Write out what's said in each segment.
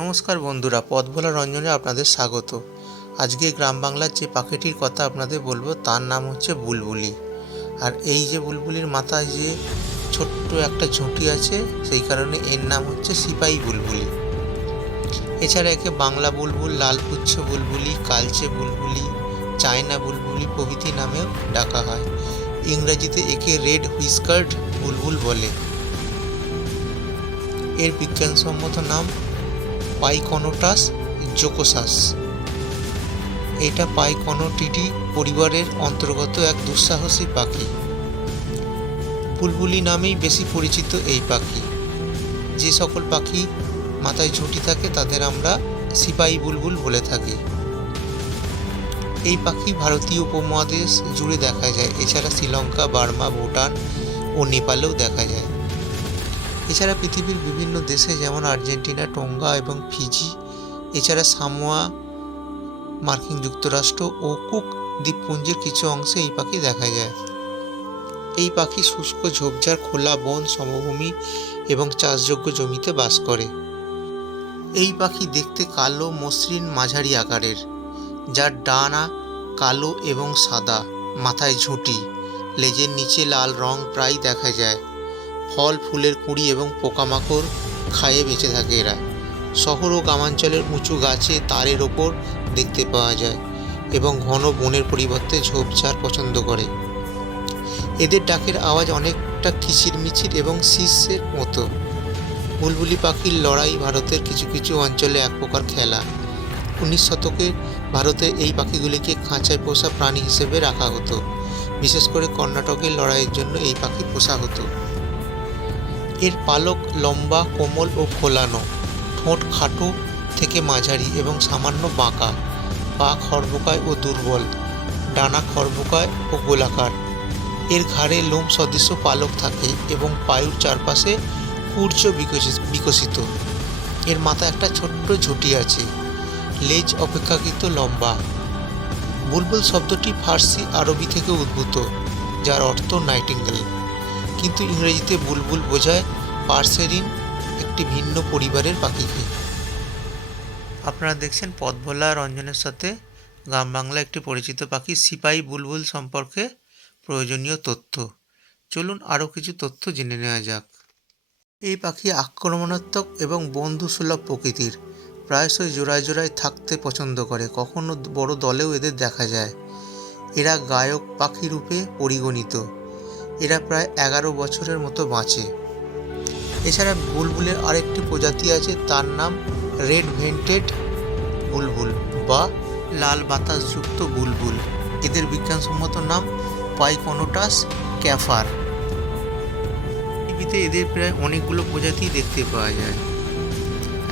নমস্কার বন্ধুরা পথ ভোলা রঞ্জনে আপনাদের স্বাগত। আজকে গ্রাম বাংলার যে পাখিটির কথা আপনাদের বলব, তার নাম হচ্ছে বুলবুলি। আর এই যে বুলবুলির মাথায় যে ছোট্ট একটা ঝুঁটি আছে, সেই কারণে এর নাম হচ্ছে সিপাহী বুলবুলি। এছাড়া একে বাংলা বুলবুল, লালপুচ্ছ বুলবুলি, কালচে বুলবুলি, চায়না বুলবুলি প্রভৃতি নামেও ডাকা হয়। ইংরেজিতে একে রেড হুইস্কার্ড বুলবুল বলে। এর বিজ্ঞানসম্মত নাম পাইকনোটাস জোকোসাস। এটা পাইকনোটিডি পরিবারের অন্তর্গত এক দুঃসাহসী পাখি। বুলবুলি নামেই বেশি পরিচিত এই পাখি। যে সকল পাখি মাথায় ঝুঁটি থাকে তাদের আমরা সিপাহী বুলবুল বলে থাকি। এই পাখি ভারতীয় উপমহাদেশ জুড়ে দেখা যায়, এছাড়া শ্রীলঙ্কা, বার্মা, ভুটান ও নেপালেও দেখা যায়। এছাড়া পৃথিবীর বিভিন্ন দেশে যেমন আর্জেন্টিনা, টোঙ্গা এবং ফিজি, এছাড়া সামোয়া, মার্কিন যুক্তরাষ্ট্র ও কুক দ্বীপপুঞ্জের কিছু অংশে এই পাখি দেখা যায়। এই পাখি শুষ্ক ঝোপঝাড়, খোলা বন, সমভূমি এবং চাষযোগ্য জমিতে বাস করে। এই পাখি দেখতে কালো, মসৃণ, মাঝারি আকারের, যার ডানা কালো এবং সাদা, মাথায় ঝুঁটি, লেজের নিচে লাল রং প্রায় দেখা যায়। ফল, ফুলের কুঁড়ি এবং পোকামাকড় খায়ে বেঁচে থাকে এরা। শহর ও গ্রামাঞ্চলের উঁচু গাছে তারের ওপর দেখতে পাওয়া যায় এবং ঘন বনের পরিবর্তে ঝোপঝাড় পছন্দ করে। এদের ডাকের আওয়াজ অনেকটা কিচিরমিচির এবং শীর্ষের মতো। বুলবুলি পাখির লড়াই ভারতের কিছু কিছু অঞ্চলে এক প্রকার খেলা। উনিশ শতকে ভারতে এই পাখিগুলিকে খাঁচায় পোষা প্রাণী হিসেবে রাখা হতো। বিশেষ করে কর্ণাটকের লড়াইয়ের জন্য এই পাখি পোষা হতো। এর পালক লম্বা, কোমল ও ফোলানো ঠোঁট খাটো থেকে মাঝারি এবং সামান্য বাঁকা, পা খর্বকায় ও দুর্বল, ডানা খর্বকায় ও গোলাকার। এর ঘাড়ে লোম সদৃশ্য পালক থাকে এবং পায়ুর চারপাশে বিকশি- বিকশিত। এর মাথায় একটা ছোট্ট ঝুঁটি আছে, লেজ অপেক্ষাকৃত লম্বা। বুলবুল শব্দটি ফার্সি আরবি থেকে উদ্ভূত, যার অর্থ নাইটিঙ্গেল। কিন্তু ইংরেজিতে বুলবুল বোঝায় পার্সেরিন একটি ভিন্ন পরিবারের পাখিকে আপনারা দেখছেন পথভোলা রঞ্জনের সাথে গ্রাম বাংলা একটি পরিচিত পাখি সিপাহী বুলবুল সম্পর্কে প্রয়োজনীয় তথ্য। চলুন আরও কিছু তথ্য জেনে নেওয়া যাক। এই পাখি আক্রমণাত্মক এবং বন্ধুসুলভ প্রকৃতির। প্রায়শই জোড়ায় জোড়ায় থাকতে পছন্দ করে, কখনো বড় দলেও এদের দেখা যায়। এরা গায়ক পাখি রূপে পরিগণিত। এরা প্রায় এগারো বছরের মতো বাঁচে। এছাড়া বুলবুলের আরেকটি প্রজাতি আছে, তার নাম রেড ভেন্টেড বুলবুল বা লাল বাতাসযুক্ত বুলবুল। এদের বিজ্ঞানসম্মত নাম পাইকনোটাস ক্যাফার। পৃথিবীতে এদের প্রায় অনেকগুলো প্রজাতি দেখতে পাওয়া যায়।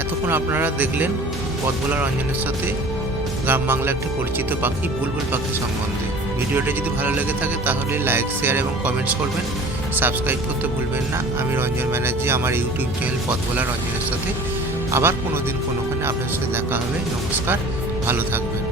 এতক্ষণ আপনারা দেখলেন পথভোলা রঞ্জনের সাথে গ্রাম বাংলা একটি পরিচিত পাখি, বুলবুল পাখি সম্বন্ধে। ভিডিওটা যদি ভালো লেগে থাকে তাহলে লাইক, শেয়ার এবং কমেন্টস করবেন। সাবস্ক্রাইব করতে ভুলবেন না। আমি রঞ্জন ব্যানার্জি, আমার ইউটিউব চ্যানেল পথভোলা রঞ্জনের সাথে। আবার কোনো দিন কোনোখানে আপনার সাথে দেখা হবে। নমস্কার, ভালো থাকবেন।